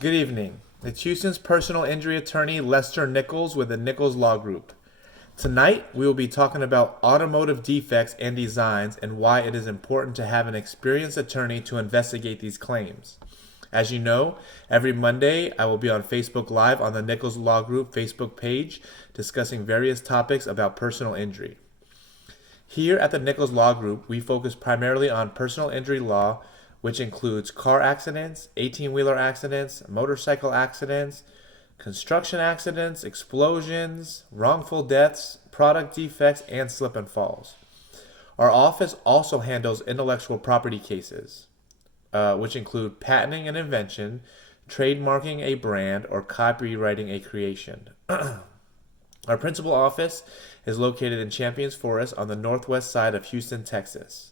Good evening. It's Houston's personal injury attorney, Lester Nichols, with the Nichols Law Group. Tonight, we will be talking about automotive defects and designs and why it is important to have an experienced attorney to investigate these claims. As you know, every Monday, I will be on Facebook Live on the Nichols Law Group Facebook page discussing various topics about personal injury. Here at the Nichols Law Group, we focus primarily on personal injury law, which includes car accidents, 18-wheeler accidents, motorcycle accidents, construction accidents, explosions, wrongful deaths, product defects, and slip and falls. Our office also handles intellectual property cases, which include patenting an invention, trademarking a brand, or copywriting a creation. Our principal office is located in Champions Forest on the northwest side of Houston, Texas.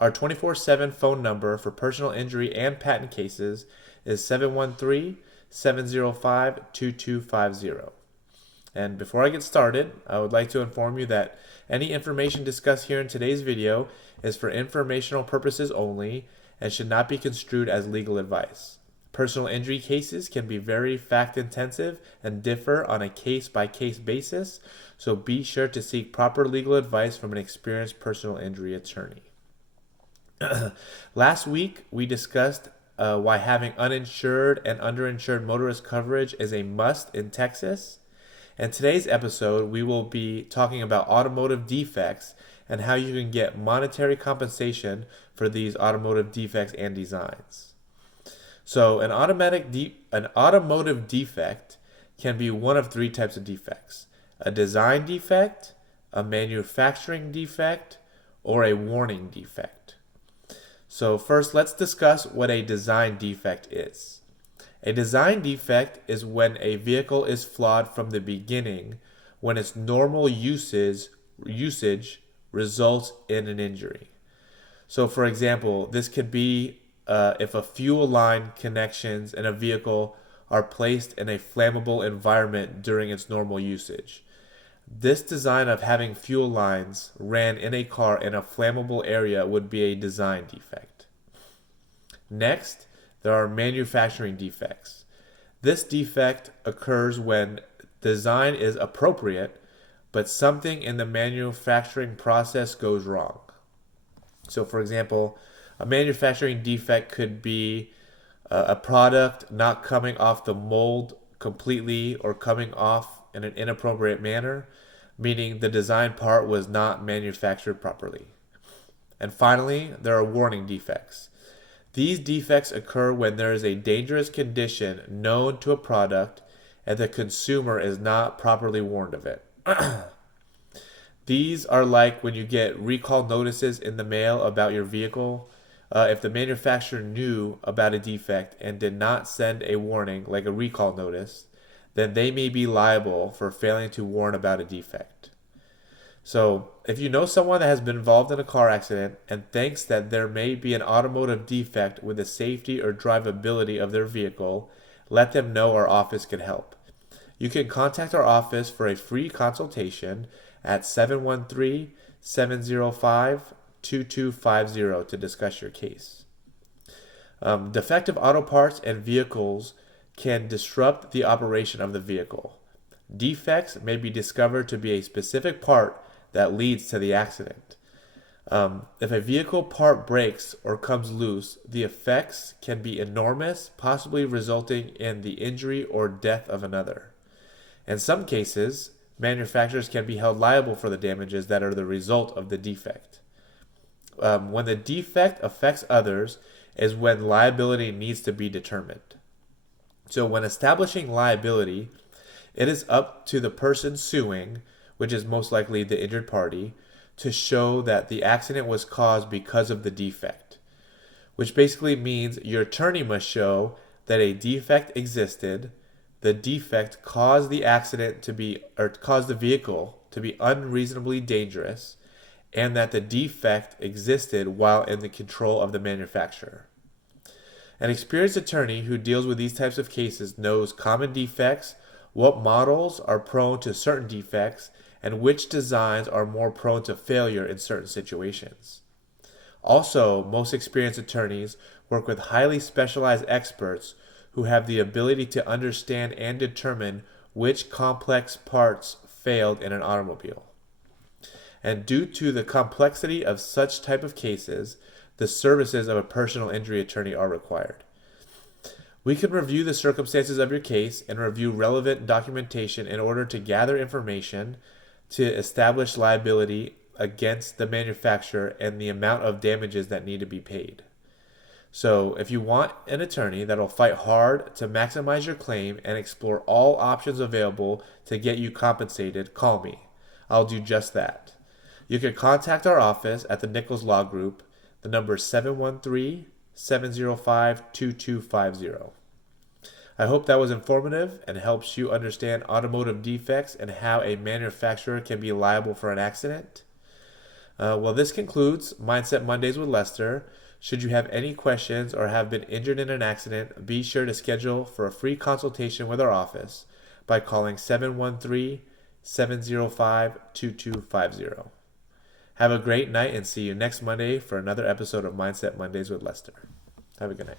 Our 24/7 phone number for personal injury and patent cases is 713-705-2250. And before I get started, I would like to inform you that any information discussed here in today's video is for informational purposes only and should not be construed as legal advice. Personal injury cases can be very fact-intensive and differ on a case-by-case basis, so be sure to seek proper legal advice from an experienced personal injury attorney. Last week, we discussed why having uninsured and underinsured motorist coverage is a must in Texas. In today's episode, we will be talking about automotive defects and how you can get monetary compensation for these automotive defects and designs. So, an automotive defect can be one of three types of defects: a design defect, a manufacturing defect, or a warning defect. So first, let's discuss what a design defect is. A design defect is when a vehicle is flawed from the beginning, when its normal usage results in an injury. So for example, this could be if a fuel line connections in a vehicle are placed in a flammable environment during its normal usage. This design of having fuel lines ran in a car in a flammable area would be a design defect. Next, there are manufacturing defects. This defect occurs when design is appropriate, but something in the manufacturing process goes wrong. So for example, a manufacturing defect could be a product not coming off the mold completely or coming off in an inappropriate manner, meaning the design part was not manufactured properly. And finally, there are warning defects. These defects occur when there is a dangerous condition known to a product and the consumer is not properly warned of it. These are like when you get recall notices in the mail about your vehicle. If the manufacturer knew about a defect and did not send a warning, like a recall notice, then they may be liable for failing to warn about a defect. So, if you know someone that has been involved in a car accident and thinks that there may be an automotive defect with the safety or drivability of their vehicle, let them know our office can help. You can contact our office for a free consultation at 713-705-2250 to discuss your case. Defective auto parts and vehicles can disrupt the operation of the vehicle. Defects may be discovered to be a specific part that leads to the accident. If a vehicle part breaks or comes loose, the effects can be enormous, possibly resulting in the injury or death of another. In some cases, manufacturers can be held liable for the damages that are the result of the defect. When the defect affects others is when liability needs to be determined. So when establishing liability, it is up to the person suing, which is most likely the injured party, to show that the accident was caused because of the defect, which basically means your attorney must show that a defect existed, the defect caused the accident to be, or caused the vehicle to be unreasonably dangerous, and that the defect existed while in the control of the manufacturer. An experienced attorney who deals with these types of cases knows common defects, what models are prone to certain defects, and which designs are more prone to failure in certain situations. Also, most experienced attorneys work with highly specialized experts who have the ability to understand and determine which complex parts failed in an automobile. And due to the complexity of such type of cases, the services of a personal injury attorney are required. We can review the circumstances of your case and review relevant documentation in order to gather information to establish liability against the manufacturer and the amount of damages that need to be paid. So if you want an attorney that will fight hard to maximize your claim and explore all options available to get you compensated, call me. I'll do just that. You can contact our office at the Nichols Law Group. The number is 713-705-2250. I hope that was informative and helps you understand automotive defects and how a manufacturer can be liable for an accident. Well, this concludes Mindset Mondays with Lester. Should you have any questions or have been injured in an accident, be sure to schedule for a free consultation with our office by calling 713-705-2250. Have a great night and see you next Monday for another episode of Mindset Mondays with Lester. Have a good night.